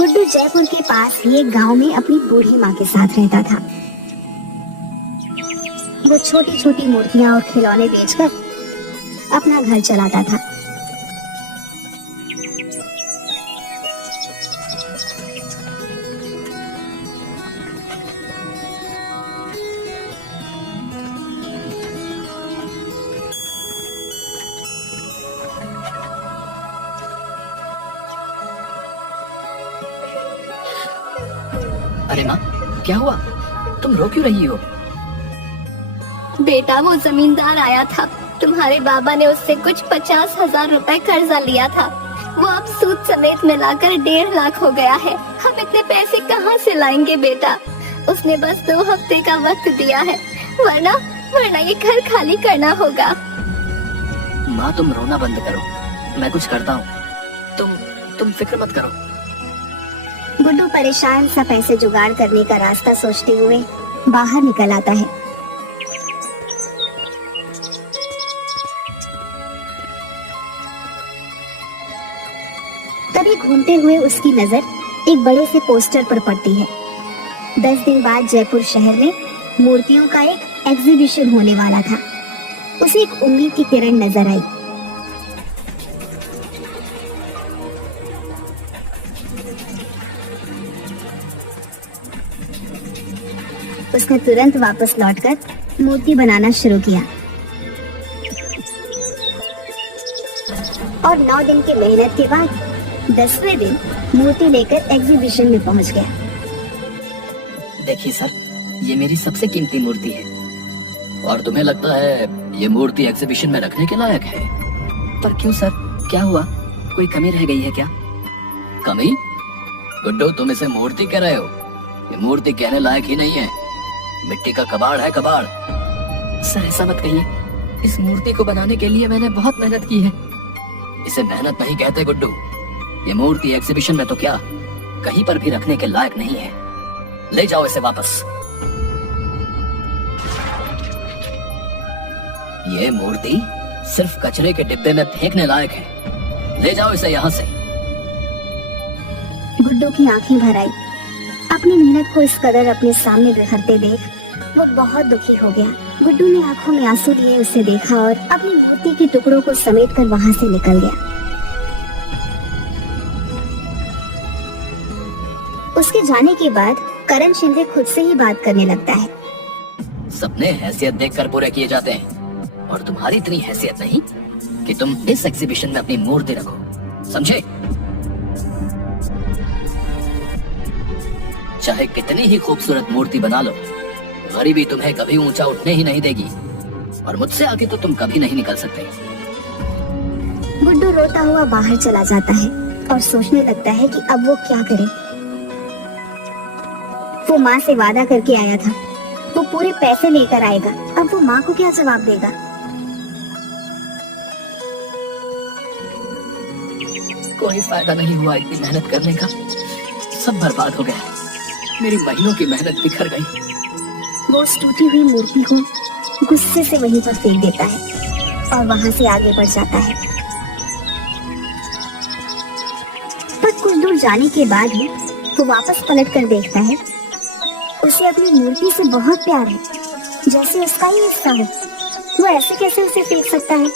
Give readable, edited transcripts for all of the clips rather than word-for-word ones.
गुड्डू जयपुर के पास ही एक गांव में अपनी बूढ़ी माँ के साथ रहता था। वो छोटी छोटी मूर्तियां और खिलौने बेचकर अपना घर चलाता था। अरे माँ, क्या हुआ? तुम रो क्यों रही हो? बेटा, वो जमींदार आया था। तुम्हारे बाबा ने उससे कुछ 50,000 रुपए कर्जा लिया था। वो अब सूद समेत मिलाकर 1.5 लाख हो गया है। हम इतने पैसे कहाँ से लाएंगे बेटा? उसने बस 2 हफ्ते का वक्त दिया है, वरना ये घर खाली करना होगा। माँ, तुम रोना बंद करो, मैं कुछ करता हूँ। तुम फिक्र मत करो। गुड्डू परेशान सा पैसे जुगाड़ करने का रास्ता सोचते हुए बाहर निकल आता है। तभी घूमते हुए उसकी नजर एक बड़े से पोस्टर पर पड़ती है। 10 दिन बाद जयपुर शहर में मूर्तियों का एक एग्जीबिशन होने वाला था। उसे एक उम्मीद की किरण नजर आई। उसने तुरंत वापस लौटकर मूर्ति बनाना शुरू किया और 9 दिन की मेहनत के बाद 10वें दिन मूर्ति लेकर एग्जीबिशन में पहुंच गया। देखिए सर, ये मेरी सबसे कीमती मूर्ति है। और तुम्हें लगता है ये मूर्ति एग्जीबिशन में रखने के लायक है? पर क्यों सर, क्या हुआ? कोई कमी रह गई है क्या? कमी? गुड्डू, तुम इसे मूर्ति कह रहे हो? ये मूर्ति कहने लायक ही नहीं है, मिट्टी का कबाड़ है, कबाड़। सर, ऐसा मत कहिए। इस मूर्ति को बनाने के लिए मैंने बहुत मेहनत की है। इसे मेहनत नहीं कहते गुड्डू। ये मूर्ति एग्जीबिशन में तो क्या, कहीं पर भी रखने के लायक नहीं है। ले जाओ इसे वापस। ये मूर्ति सिर्फ कचरे के डिब्बे में फेंकने लायक है। ले जाओ इसे यहाँ से। गुड्डू की आंखें भर आई। अपनी मेहनत को इस कदर अपने सामने बिखरते देख वो बहुत दुखी हो गया। गुड्डू ने आंखों में आंसू लिए उसे देखा और अपनी मूर्ति के टुकड़ों को समेटकर वहां से निकल गया। उसके जाने के बाद करण शिंदे खुद से ही बात करने लगता है। सपने हैसियत देखकर पूरे किए जाते हैं, और तुम्हारी इतनी हैसियत नहीं कि तुम इस एग्जीबिशन में अपनी मूर्ति रखो, समझे? चाहे कितनी ही खूबसूरत मूर्ति बना लो, गरीबी तुम्हें कभी ऊंचा उठने ही नहीं देगी, और मुझसे आगे तो तुम कभी नहीं निकल सकते। गुड्डू रोता हुआ बाहर चला जाता है और सोचने लगता है कि अब वो क्या करे। वो माँ से वादा करके आया था, वो पूरे पैसे लेकर आएगा। अब वो माँ को क्या जवाब देगा? कोई फायदा नहीं हुआ इतनी मेहनत करने का, सब बर्बाद हो गया। मेरी महीनों की मेहनत बिखर गई। वो उस टूटी हुई मूर्ति को गुस्से से वहीं पर फेंक देता है और वहां से आगे बढ़ जाता है। पर कुछ दूर जाने के बाद ही वो वापस पलट कर देखता है। उसे अपनी मूर्ति से बहुत प्यार है, जैसे उसका ही हिस्सा हो। वो ऐसे कैसे उसे फेंक सकता है?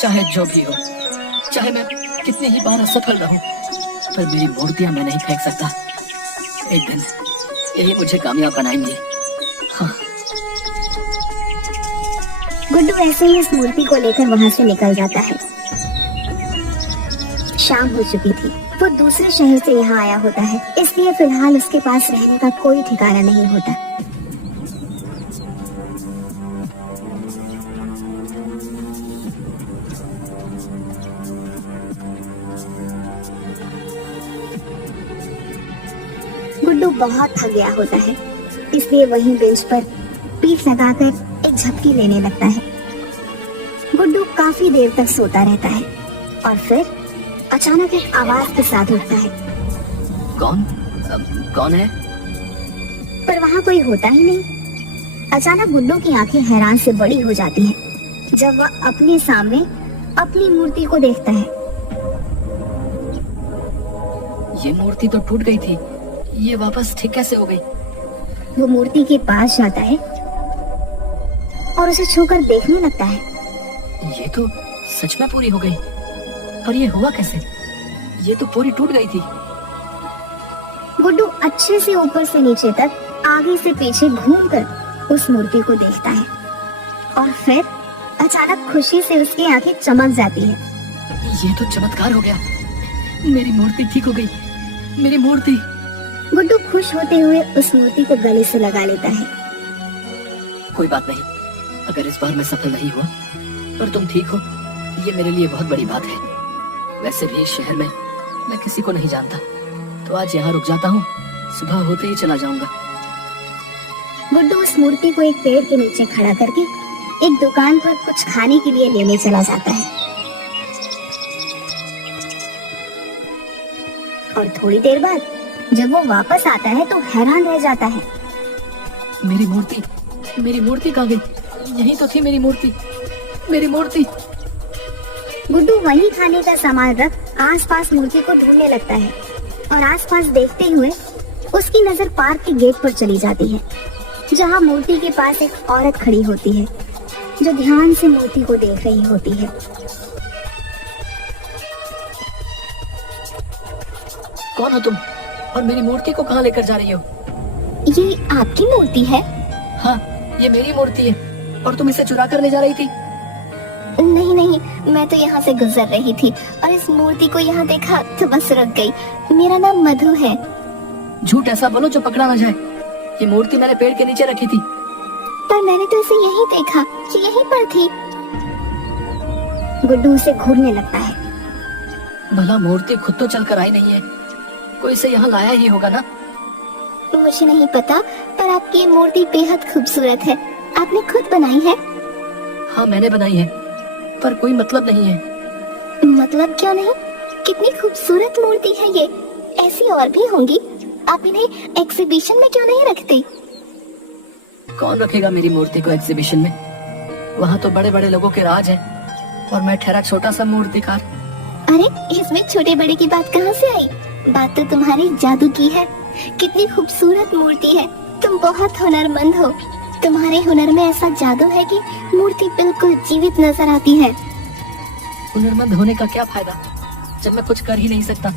चाहे जो भी हो, चाहे मैं कितनी ही बार असफल रहूं, पर मेरी मूर्तियां मैं नहीं फेंक सकता। एक दिन यही मुझे कामयाब बनाएंगे। हाँ। गुड्डू ऐसे ही इस मूर्ति को लेकर वहां से निकल जाता है। शाम हो चुकी थी। वो दूसरे शहर से यहाँ आया होता है, इसलिए फिलहाल उसके पास रहने का कोई ठिकाना नहीं होता। गुड्डू बहुत थक गया होता है, इसलिए वहीं बेंच पर पीठ लगाकर एक झपकी लेने लगता है। गुड्डू काफी देर तक सोता रहता है और फिर अचानक एक आवाज के साथ उठता है। कौन है? पर वहाँ कोई होता ही नहीं। अचानक गुड्डू की आंखें हैरान से बड़ी हो जाती हैं जब वह अपने सामने अपनी मूर्ति को देखता है। ये मूर्ति तो टूट गई थी, ये वापस ठीक कैसे हो गई? वो मूर्ति के पास जाता है और उसे छूकर देखने लगता है। ये तो सच में पूरी हो गई, पर ये हुआ कैसे? ये तो पूरी टूट गई थी। गुड्डू अच्छे से ऊपर से नीचे तक आगे से पीछे घूमकर उस मूर्ति को देखता है और फिर अचानक खुशी से उसकी आंखें चमक जाती है। ये तो चमत्कार हो गया, मेरी मूर्ति ठीक हो गई, मेरी मूर्ति। गुड्डू खुश होते हुए उस मूर्ति को गले से लगा लेता है। कोई बात नहीं, अगर इस बार मैं सफल नहीं हुआ पर तुम ठीक हो, ये मेरे लिए बहुत बड़ी बात है। वैसे भी इस शहर में मैं किसी को नहीं जानता, तो आज यहाँ रुक जाता हूँ, सुबह होते ही चला जाऊंगा। गुड्डू उस मूर्ति को एक पेड़ के नीचे खड़ा करके एक दुकान पर कुछ खाने के लिए लेने चला जाता है और थोड़ी देर बाद जब वो वापस आता है तो हैरान रह जाता है। मेरी मूर्ति कहाँ गई? यही तो थी मेरी मूर्ति, मेरी मूर्ति। गुड्डू वहीं खाने का सामान रख आसपास मूर्ति को ढूंढने लगता है और आसपास देखते हुए उसकी नजर पार्क के गेट पर चली जाती है, जहां मूर्ति के पास एक औरत खड़ी होती है जो ध्यान से मूर्ति को देख रही होती है। कौन हो तुम और मेरी मूर्ति को कहाँ लेकर जा रही हो? ये आपकी मूर्ति है? हाँ, ये मेरी मूर्ति है और तुम इसे चुरा कर ले जा रही थी। नहीं नहीं, मैं तो यहाँ से गुजर रही थी और इस मूर्ति को यहाँ देखा तो बस रुक गई। मेरा नाम मधु है। झूठ ऐसा बोलो जो पकड़ा ना जाए। ये मूर्ति मैंने पेड़ के नीचे रखी थी। पर मैंने तो इसे यहीं देखा, ये यहीं पर थी। गुड्डू उसे घूरने लगता है। भला मूर्ति खुद तो चलकर आई नहीं है, कोई इसे यहाँ लाया ही होगा ना। मुझे नहीं पता, पर आपकी ये मूर्ति बेहद खूबसूरत है। आपने खुद बनाई है? हाँ, मैंने बनाई है, पर कोई मतलब नहीं है। मतलब क्यों नहीं? कितनी खूबसूरत मूर्ति है ये। ऐसी और भी होंगी, आप इन्हें एग्जीबिशन में क्यों नहीं रखते? कौन रखेगा मेरी मूर्ति को एग्जीबिशन में? वहाँ तो बड़े बड़े लोगों के राज हैं और मैं ठहरा छोटा सा मूर्तिकार। अरे, इसमें छोटे बड़े की बात कहाँ से आई? बात तो तुम्हारी जादू की है। कितनी खूबसूरत मूर्ति है। तुम बहुत हुनरमंद हो। तुम्हारे हुनर में ऐसा जादू है कि मूर्ति बिल्कुल जीवित नजर आती है। हुनरमंद होने का क्या फायदा जब मैं कुछ कर ही नहीं सकता?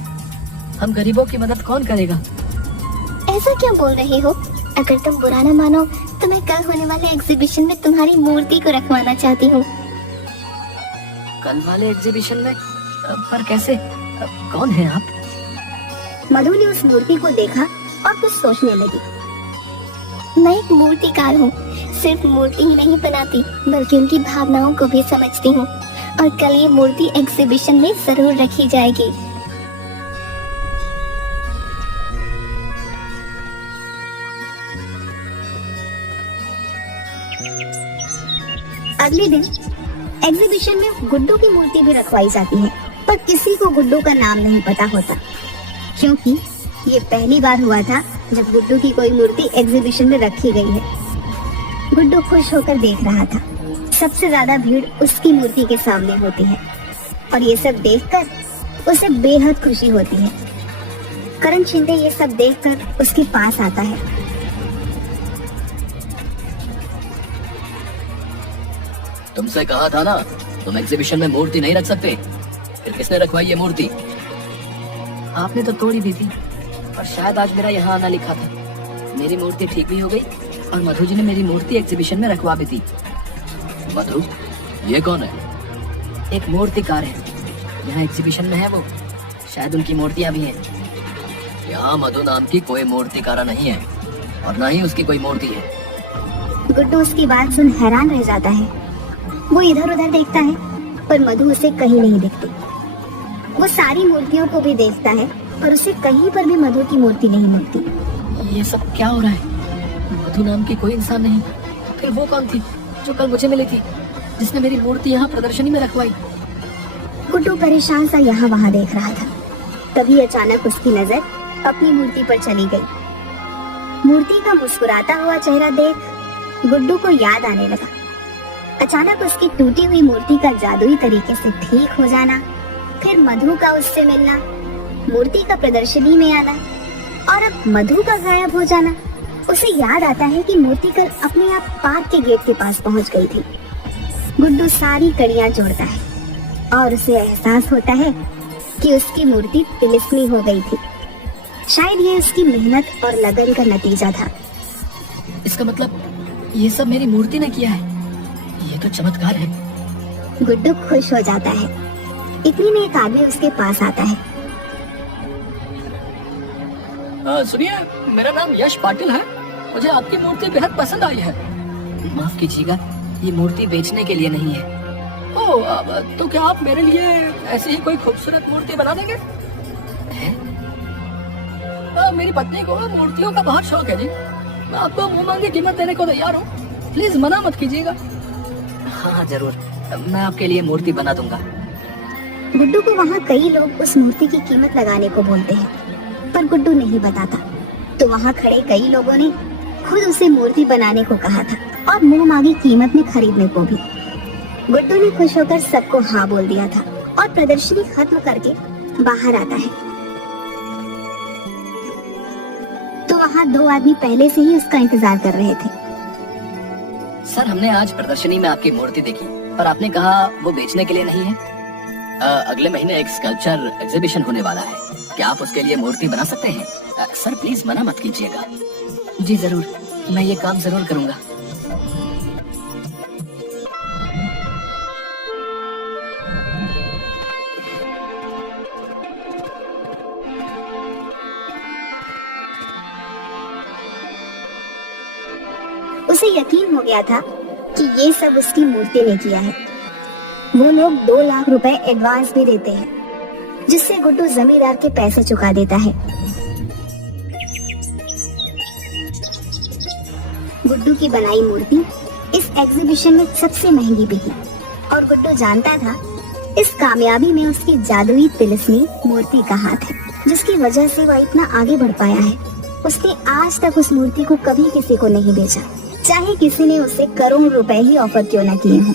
हम गरीबों की मदद कौन करेगा? ऐसा क्यों बोल रहे हो? अगर तुम बुरा न मानो तो मैं कल होने वाले एग्जीबिशन में तुम्हारी मूर्ति को रखवाना चाहती हूँ। कल वाले एग्जीबिशन में? पर कैसे? कौन है आप? मधु ने उस मूर्ति को देखा और कुछ सोचने लगी। मैं एक मूर्तिकार हूँ। सिर्फ मूर्ति ही नहीं बनाती, बल्कि उनकी भावनाओं को भी समझती हूँ। और कल ये मूर्ति एग्जीबिशन में जरूर रखी जाएगी। अगले दिन एग्जीबिशन में गुड्डू की मूर्ति भी रखवाई जाती है, पर किसी को गुड्डू का नाम नहीं पता होता, क्योंकि ये पहली बार हुआ था जब गुड्डू की कोई मूर्ति एग्जीबिशन में रखी गई है। गुड्डू खुश होकर देख रहा था। सबसे ज्यादा भीड़ उसकी मूर्ति के सामने होती है और ये सब देखकर उसे बेहद खुशी होती है। करण शिंदे ये सब देखकर उसके पास आता है। तुमसे कहा था ना, तुम एग्जीबिशन में मूर्ति नहीं रख सकते। फिर किसने रखवाई ये मूर्ति? आपने तो तोड़ी दी थी और शायद आज मेरा यहाँ आना लिखा था। मेरी मूर्ति ठीक भी हो गई और मधु जी ने मेरी मूर्ति एग्जीबिशन में रखवा भी दी। मधु? ये कौन है? एक मूर्तिकार है, यहाँ एग्जीबिशन में है वो। शायद उनकी मूर्तियाँ भी हैं। यहाँ मधु नाम की कोई मूर्तिकारा नहीं है और ना ही उसकी कोई मूर्ति है। गुड्डू उसकी बात सुन हैरान रह जाता है। वो इधर उधर देखता है पर मधु उसे कहीं नहीं दिखती। वो सारी मूर्तियों को भी देखता है पर उसे कहीं पर भी मधु की मूर्ति नहीं मिलती। ये सब क्या हो रहा है? मधु नाम की कोई इंसान नहीं। फिर वो कौन थी जो कल मुझे मिली थी, जिसने मेरी मूर्ति यहाँ प्रदर्शनी में रखवाई? गुड्डू परेशान सा यहाँ वहाँ देख रहा था। तभी अचानक उसकी नजर अपनी मूर्ति पर चली गई। मूर्ति का मुस्कुराता हुआ चेहरा देख गुड्डू को याद आने लगा। अचानक उसकी टूटी हुई मूर्ति का जादुई तरीके से ठीक हो जाना, फिर मधु का उससे मिलना, मूर्ति का प्रदर्शनी में आना और अब मधु का गायब हो जाना, उसे याद आता है कि मूर्ति कल अपने आप पार्क के गेट के पास पहुंच गई थी। गुड्डू सारी कड़ियां जोड़ता है और उसे एहसास होता है कि उसकी मूर्ति तिलिस्मी हो गई थी। शायद ये उसकी मेहनत और लगन का नतीजा था। इसका मतलब ये सब मेरी मूर्ति ने किया है। ये तो चमत्कार है। गुड्डू खुश हो जाता है। इतनी में एक आदमी उसके पास आता है। सुनिए, मेरा नाम यश पाटिल है। मुझे आपकी मूर्ति बेहद पसंद आई है। माफ कीजिएगा, ये मूर्ति बेचने के लिए नहीं है। ओह, तो क्या आप मेरे लिए ऐसी ही कोई खूबसूरत मूर्ति बना देंगे? मेरी पत्नी को मूर्तियों का बहुत शौक है जी। मैं आपको मुंह मांगी कीमत देने को तैयार हूँ। प्लीज मना मत कीजिएगा। हाँ जरूर, मैं आपके लिए मूर्ति बना दूंगा। गुड्डू को वहाँ कई लोग उस मूर्ति की कीमत लगाने को बोलते हैं, पर गुड्डू नहीं बताता। तो वहाँ खड़े कई लोगों ने खुद उसे मूर्ति बनाने को कहा था और मुंह मांगी कीमत में खरीदने को भी। गुड्डू ने खुश होकर सबको हाँ बोल दिया था और प्रदर्शनी खत्म करके बाहर आता है। तो वहाँ दो आदमी पहले से ही उसका इंतजार कर रहे थे। सर, हमने आज प्रदर्शनी में आपकी मूर्ति देखी, पर आपने कहा वो बेचने के लिए नहीं है। अगले महीने एक स्कल्पचर एग्जीबिशन होने वाला है। क्या आप उसके लिए मूर्ति बना सकते हैं? सर प्लीज मना मत कीजिएगा। जी जरूर, मैं ये काम जरूर करूंगा। उसे यकीन हो गया था कि ये सब उसकी मूर्ति ने किया है। वो लोग 2 लाख रुपए एडवांस भी देते हैं, जिससे गुड्डू जमींदार के पैसे चुका देता है। गुड्डू की बनाई मूर्ति इस एग्जीबिशन में सबसे महंगी बिकी और गुड्डू जानता था इस कामयाबी में उसकी जादुई तिलिस्मी मूर्ति का हाथ है, जिसकी वजह से वह इतना आगे बढ़ पाया है। उसने आज तक उस मूर्ति को कभी किसी को नहीं बेचा, चाहे किसी ने उसे करोड़ रुपए ही ऑफर क्यों न किए हों।